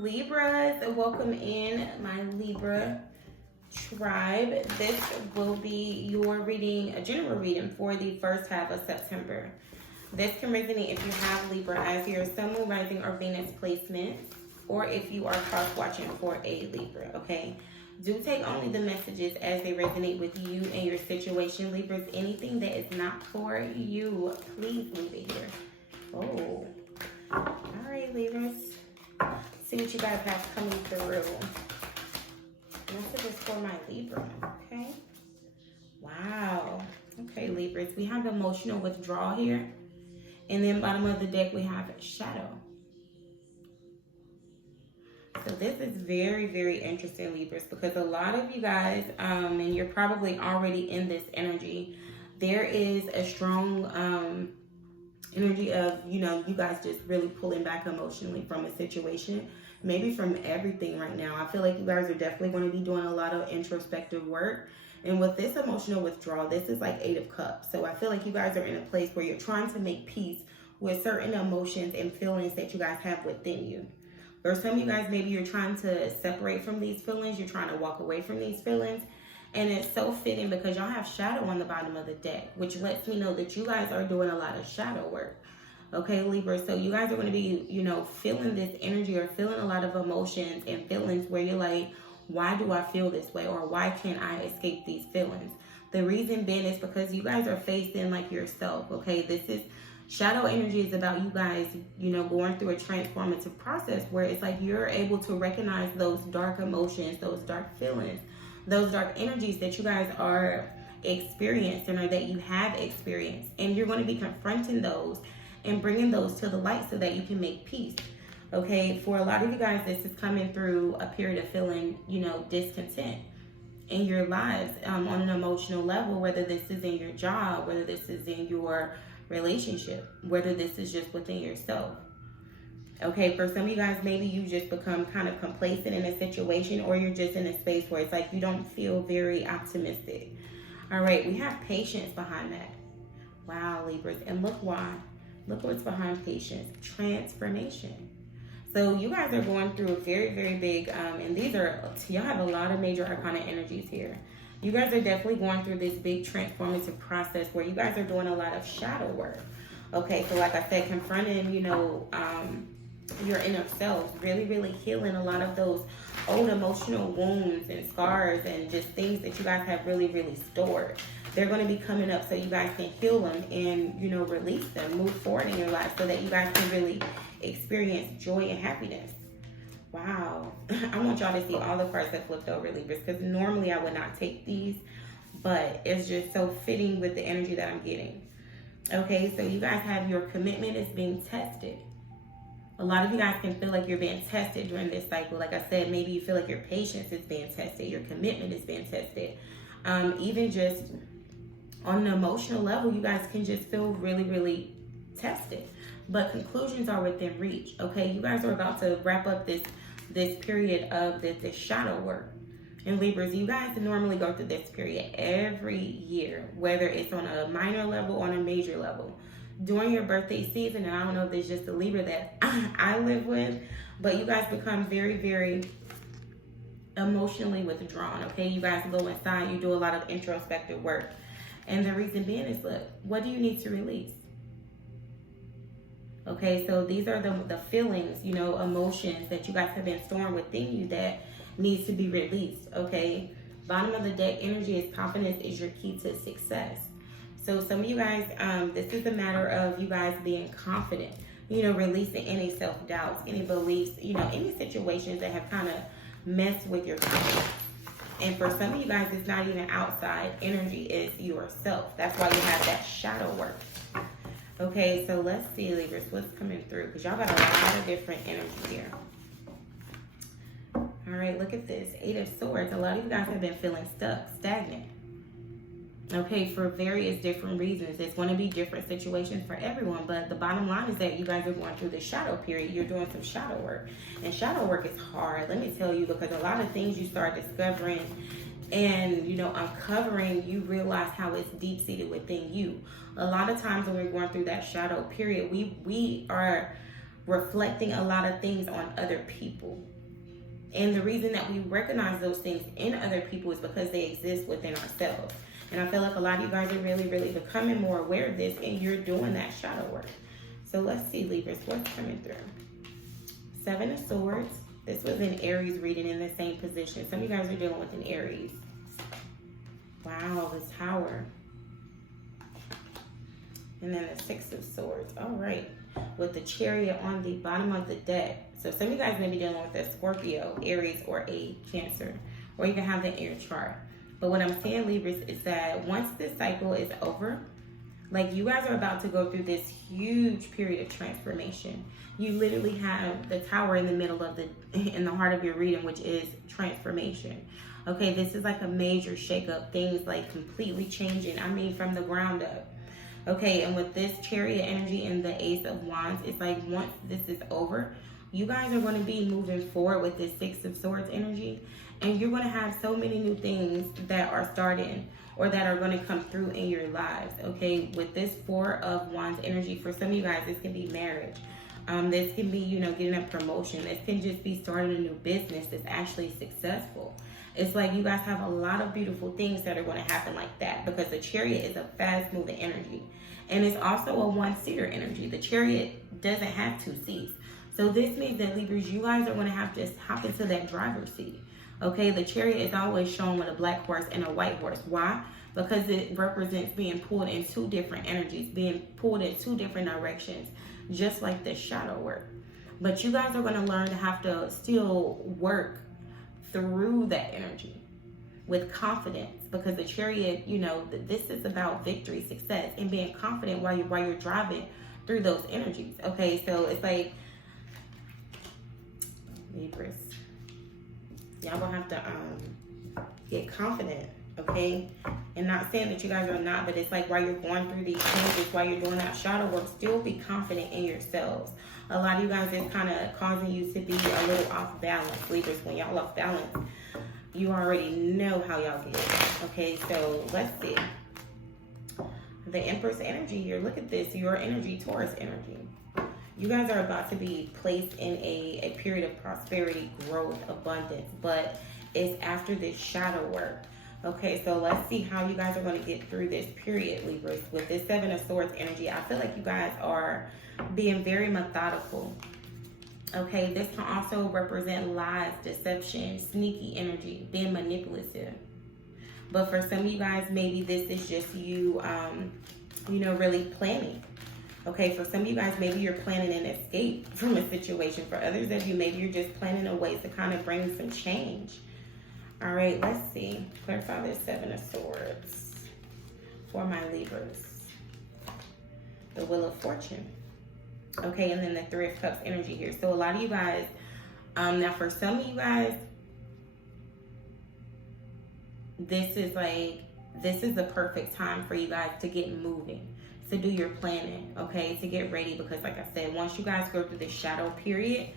Libras, welcome in my Libra tribe. This will be your reading, a general reading for the first half of September. This can resonate if you have Libra as your Sun, Moon, Rising, or Venus placement, or if you are cross-watching for a Libra, okay? Do take only the messages as they resonate with you and your situation, Libras. Anything that is not for you, please leave it here. Oh, all right, Libras. See what you guys have coming through. Messages for my Libra, okay? Wow. Okay, Libras. We have emotional withdrawal here. And then bottom of the deck, we have shadow. So this is very, very interesting, Libras, because a lot of you guys, and you're probably already in this energy, there is a strong energy of, you guys just really pulling back emotionally from a situation, maybe from everything right now. I feel like you guys are definitely going to be doing a lot of introspective work. And with this emotional withdrawal, this is like 8 of Cups. So I feel like you guys are in a place where you're trying to make peace with certain emotions and feelings that you guys have within you. For some of you guys, maybe you're trying to separate from these feelings. You're trying to walk away from these feelings. And it's so fitting because y'all have shadow on the bottom of the deck, which lets me know that you guys are doing a lot of shadow work. Okay, Libra. So you guys are going to be, feeling this energy or feeling a lot of emotions and feelings where you're like, why do I feel this way? Or why can't I escape these feelings? The reason being is because you guys are facing like yourself. Okay, this is shadow energy is about you guys, going through a transformative process where it's like you're able to recognize those dark emotions, those dark feelings, those dark energies that you guys are experiencing or that you have experienced. And you're going to be confronting those and bringing those to the light so that you can make peace. Okay, for a lot of you guys, this is coming through a period of feeling, discontent in your lives on an emotional level, whether this is in your job, whether this is in your relationship, whether this is just within yourself. Okay, for some of you guys, maybe you just become kind of complacent in a situation, or you're just in a space where it's like you don't feel very optimistic. All right, we have patience behind that. Wow, Libras. And look why. Look what's behind patience. Transformation. So you guys are going through a very, very big, and y'all have a lot of major arcana energies here. You guys are definitely going through this big transformative process where you guys are doing a lot of shadow work. Okay, so like I said, confronting, your inner self, really, really healing a lot of those old emotional wounds and scars and just things that you guys have really, really stored. They're going to be coming up so you guys can heal them and, release them, move forward in your life so that you guys can really experience joy and happiness. Wow. I want y'all to see all the cards that flipped over, Libras, because normally I would not take these, but it's just so fitting with the energy that I'm getting. Okay, so you guys have your commitment is being tested. A lot of you guys can feel like you're being tested during this cycle. Like I said, maybe you feel like your patience is being tested, your commitment is being tested. Even just on an emotional level, you guys can just feel really, really tested. But conclusions are within reach. Okay, you guys are about to wrap up this period of this shadow work. And Libras, you guys normally go through this period every year, whether it's on a minor level or on a major level. During your birthday season, and I don't know if it's just the Libra that I live with, but you guys become very, very emotionally withdrawn. Okay, you guys go inside, you do a lot of introspective work. And the reason being is, look, what do you need to release? Okay, so these are the feelings, emotions that you guys have been storing within you that needs to be released, okay? Bottom of the deck energy is confidence is your key to success. So some of you guys, this is a matter of you guys being confident, releasing any self-doubts, any beliefs, any situations that have kind of messed with your confidence. And for some of you guys, it's not even outside energy, it's yourself. That's why you have that shadow work. Okay, so let's see, Libras, what's coming through? Because y'all got a lot of different energy here. All right, look at this. 8 of Swords. A lot of you guys have been feeling stuck, stagnant. Okay, for various different reasons. It's going to be different situations for everyone. But the bottom line is that you guys are going through the shadow period. You're doing some shadow work. And shadow work is hard, let me tell you, because a lot of things you start discovering and, uncovering, you realize how it's deep-seated within you. A lot of times when we're going through that shadow period, we are reflecting a lot of things on other people. And the reason that we recognize those things in other people is because they exist within ourselves. And I feel like a lot of you guys are really, really becoming more aware of this, and you're doing that shadow work. So let's see, Libras, what's coming through? 7 of Swords. This was an Aries reading in the same position. Some of you guys are dealing with an Aries. Wow, the Tower. And then the 6 of Swords. All right. With the Chariot on the bottom of the deck. So some of you guys may be dealing with a Scorpio, Aries, or a Cancer. Or you can have the air chart. But what I'm saying, Libras, is that once this cycle is over, like, you guys are about to go through this huge period of transformation. You literally have the Tower in the middle of in the heart of your reading, which is transformation. Okay, this is like a major shakeup. Things like completely changing. I mean, from the ground up. Okay, and with this Chariot energy and the Ace of Wands, it's like once this is over, you guys are going to be moving forward with this 6 of Swords energy. And you're going to have so many new things that are starting or that are going to come through in your lives. Okay, with this 4 of Wands energy, for some of you guys, this can be marriage. This can be, you know, getting a promotion. This can just be starting a new business that's actually successful. It's like you guys have a lot of beautiful things that are going to happen like that, because the Chariot is a fast moving energy. And it's also a one-seater energy. The Chariot doesn't have 2 seats. So this means that, Libras, you guys are going to have to hop into that driver's seat. Okay, the Chariot is always shown with a black horse and a white horse. Why? Because it represents being pulled in 2 different energies, being pulled in 2 different directions, just like the shadow work. But you guys are going to learn to have to still work through that energy with confidence, because the Chariot, you know, this is about victory, success, and being confident while you're driving through those energies. Okay, so it's like, Libras, y'all gonna have to get confident, okay? And not saying that you guys are not, but it's like while you're going through these changes, while you're doing that shadow work, still be confident in yourselves. A lot of you guys, is kind of causing you to be a little off balance. Libras, when y'all off balance, you already know how y'all get. Okay, so let's see. The Empress energy here. Look at this. Your energy, Taurus energy. You guys are about to be placed in a period of prosperity, growth, abundance, but it's after this shadow work. Okay, so let's see how you guys are going to get through this period, Libras. With this 7 of Swords energy, I feel like you guys are being very methodical. Okay, this can also represent lies, deception, sneaky energy, being manipulative. But for some of you guys, maybe this is just you, you know, really planning. Okay, for some of you guys, maybe you're planning an escape from a situation. For others of you, maybe you're just planning a way to kind of bring some change. All right, let's see. Clarify this 7 of Swords for my Libras. The Wheel of Fortune. Okay, and then the 3 of Cups energy here. So a lot of you guys, now for some of you guys, this is the perfect time for you guys to get moving, to do your planning, okay, to get ready, because like I said, once you guys go through this shadow period,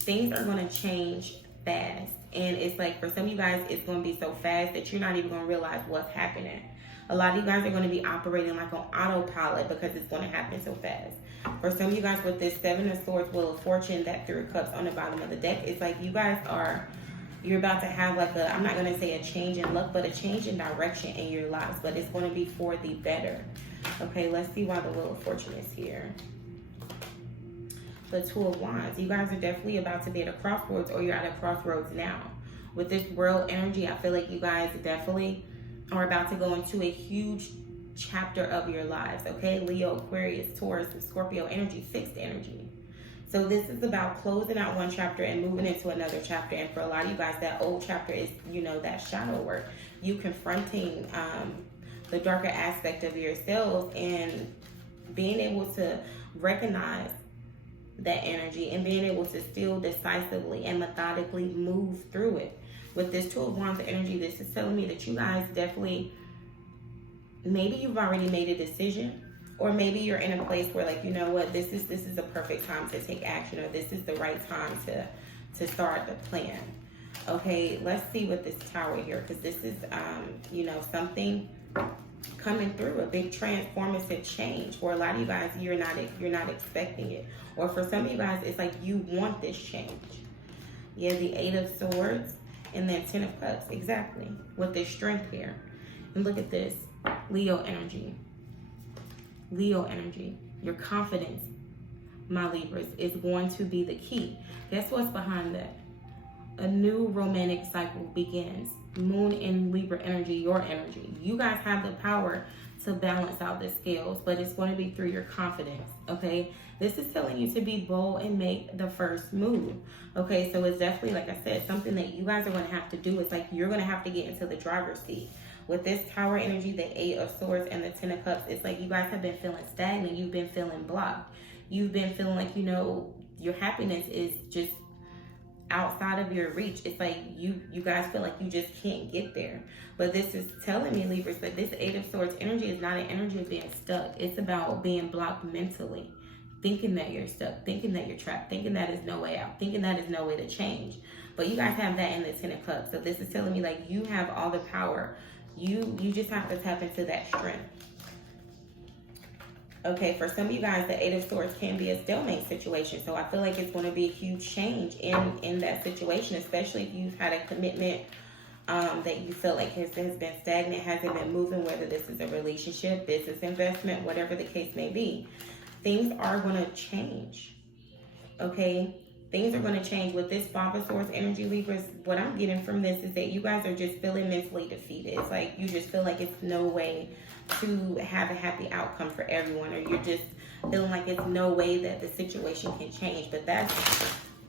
things are going to change fast. And it's like, for some of you guys, it's going to be so fast that you're not even going to realize what's happening. A lot of you guys are going to be operating like on autopilot because it's going to happen so fast. For some of you guys, with this 7 of Swords, Wheel of Fortune, that 3 of Cups on the bottom of the deck, it's like you guys you're about to have like I'm not going to say a change in luck, but a change in direction in your lives. But it's going to be for the better. Okay, let's see why the Wheel of Fortune is here. The 2 of Wands. You guys are definitely about to be at a crossroads, or you're at a crossroads now. With this World energy, I feel like you guys definitely are about to go into a huge chapter of your lives. Okay, Leo, Aquarius, Taurus, and Scorpio energy, fixed energy. So this is about closing out one chapter and moving into another chapter. And for a lot of you guys, that old chapter is, you know, that shadow work. You confronting the darker aspect of yourselves and being able to recognize that energy and being able to still decisively and methodically move through it. With this 2 of Wands energy, this is telling me that you guys definitely, maybe you've already made a decision, or maybe you're in a place where, like, you know what, this is a perfect time to take action, or this is the right time to start the plan. Okay, let's see what this Tower here, because this is, you know, something coming through, a big transformative change. For a lot of you guys, you're not expecting it. Or for some of you guys, it's like you want this change. Yeah, the Eight of Swords and then Ten of Cups. Exactly. With this strength here. And look at this. Leo energy. Leo energy. Your confidence, my Libras, is going to be the key. Guess what's behind that? A new romantic cycle begins. Moon in Libra energy, your energy. You guys have the power to balance out the scales, but it's going to be through your confidence, okay? This is telling you to be bold and make the first move, okay? So it's definitely, like I said, something that you guys are going to have to do. It's like you're going to have to get into the driver's seat. With this Tower energy, the Eight of Swords and the Ten of Cups, it's like you guys have been feeling stagnant. You've been feeling blocked. You've been feeling like, you know, your happiness is just outside of your reach. It's like you guys feel like you just can't get there. But this is telling me, Libras, that this Eight of Swords energy is not an energy of being stuck. It's about being blocked mentally, thinking that you're stuck, thinking that you're trapped, thinking that is no way out, thinking that is no way to change. But you guys have that in the Ten of Cups. So this is telling me like you have all the power. You just have to tap into that strength. Okay, for some of you guys, the Eight of Swords can be a stalemate situation. So I feel like it's going to be a huge change in that situation, especially if you've had a commitment that you feel like has been stagnant, hasn't been moving, whether this is a relationship, business investment, whatever the case may be. Things are going to change, okay? Things are going to change. With this Five of Swords energy, Libras, what I'm getting from this is that you guys are just feeling mentally defeated. It's like you just feel like it's no way to have a happy outcome for everyone, or you're just feeling like it's no way that the situation can change. But that's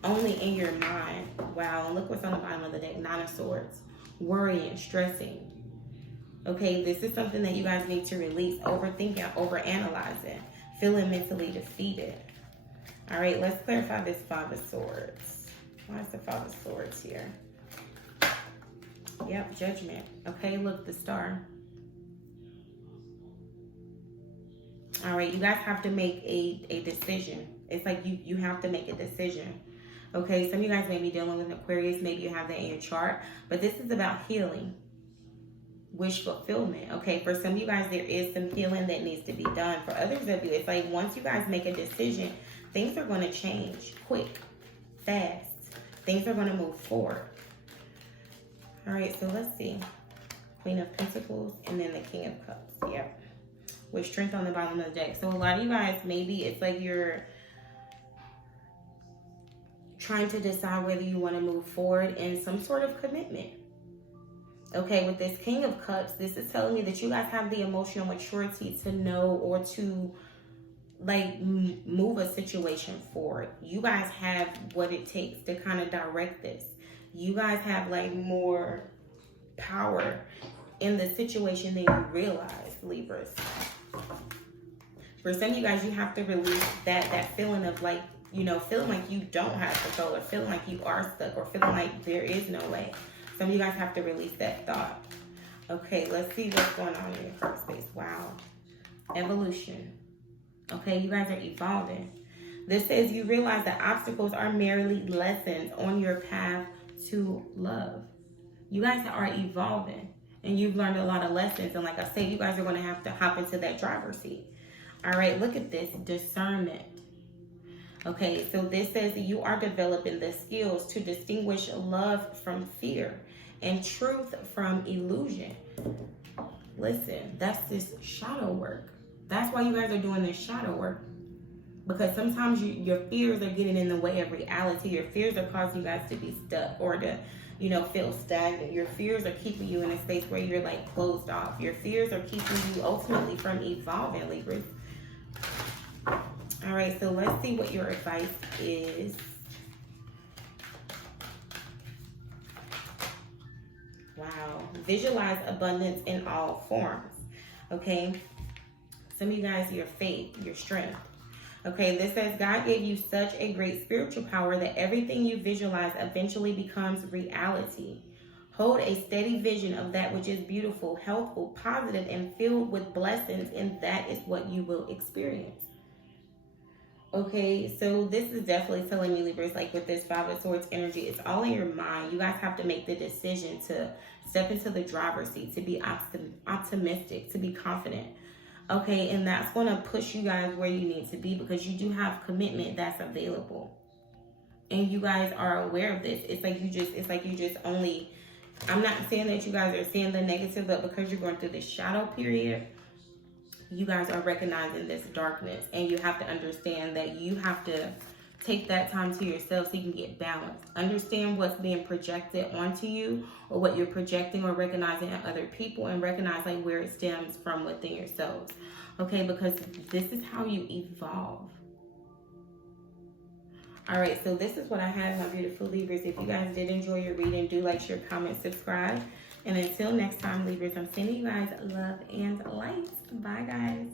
only in your mind. Wow, and look what's on the bottom of the deck. Nine of Swords. Worrying, stressing. Okay, this is something that you guys need to release. Overthinking, overanalyzing, feeling mentally defeated. All right, let's clarify this Five of Swords. Why is the Five of Swords here? Yep, Judgment. Okay, look, the Star. All right, you guys have to make a decision. It's like you have to make a decision. Okay, some of you guys may be dealing with Aquarius. Maybe you have that in your chart. But this is about healing. Wish fulfillment. Okay, for some of you guys, there is some healing that needs to be done. For others of you, it's like once you guys make a decision, things are going to change quick, fast. Things are going to move forward. All right, so let's see. Queen of Pentacles and then the King of Cups. Yep. With strength on the bottom of the deck. So a lot of you guys, maybe it's like you're trying to decide whether you want to move forward in some sort of commitment. Okay, with this King of Cups, this is telling me that you guys have the emotional maturity to know or to like move a situation forward. You guys have what it takes to kind of direct this. You guys have like more power in the situation than you realize, Libras. For some of you guys, you have to release that feeling of like, you know, feeling like you don't have control, or feeling like you are stuck, or feeling like there is no way. Some of you guys have to release that thought. Okay, let's see what's going on in your first space. Wow. Evolution. Okay, you guys are evolving. This says you realize that obstacles are merely lessons on your path to love. You guys are evolving, and you've learned a lot of lessons. And like I said, you guys are going to have to hop into that driver's seat. All right, look at this. Discernment. Okay, so this says that you are developing the skills to distinguish love from fear and truth from illusion. Listen, that's this shadow work. That's why you guys are doing this shadow work. Because sometimes your fears are getting in the way of reality. Your fears are causing you guys to be stuck or to, you know, feel stagnant. Your fears are keeping you in a space where you're like closed off. Your fears are keeping you ultimately from evolving, Libras. All right, so let's see what your advice is. Wow. Visualize abundance in all forms. Okay. Some of you guys, your faith, your strength. Okay, this says God gave you such a great spiritual power that everything you visualize eventually becomes reality. Hold a steady vision of that which is beautiful, healthful, positive, and filled with blessings, and that is what you will experience. Okay, so this is definitely telling me, Libras, like with this Five of Swords energy, it's all in your mind. You guys have to make the decision to step into the driver's seat, to be optimistic, to be confident. Okay, and that's going to push you guys where you need to be because you do have commitment that's available. And you guys are aware of this. It's like you just only, I'm not saying that you guys are seeing the negative, but because you're going through this shadow period, you guys are recognizing this darkness, and you have to understand that you have to take that time to yourself so you can get balanced. Understand what's being projected onto you, or what you're projecting or recognizing in other people, and recognize like where it stems from within yourselves. Okay, because this is how you evolve. All right, so this is what I have, my beautiful Libras. If you guys did enjoy your reading, do like, share, comment, subscribe. And until next time, Libras, I'm sending you guys love and light. Bye, guys.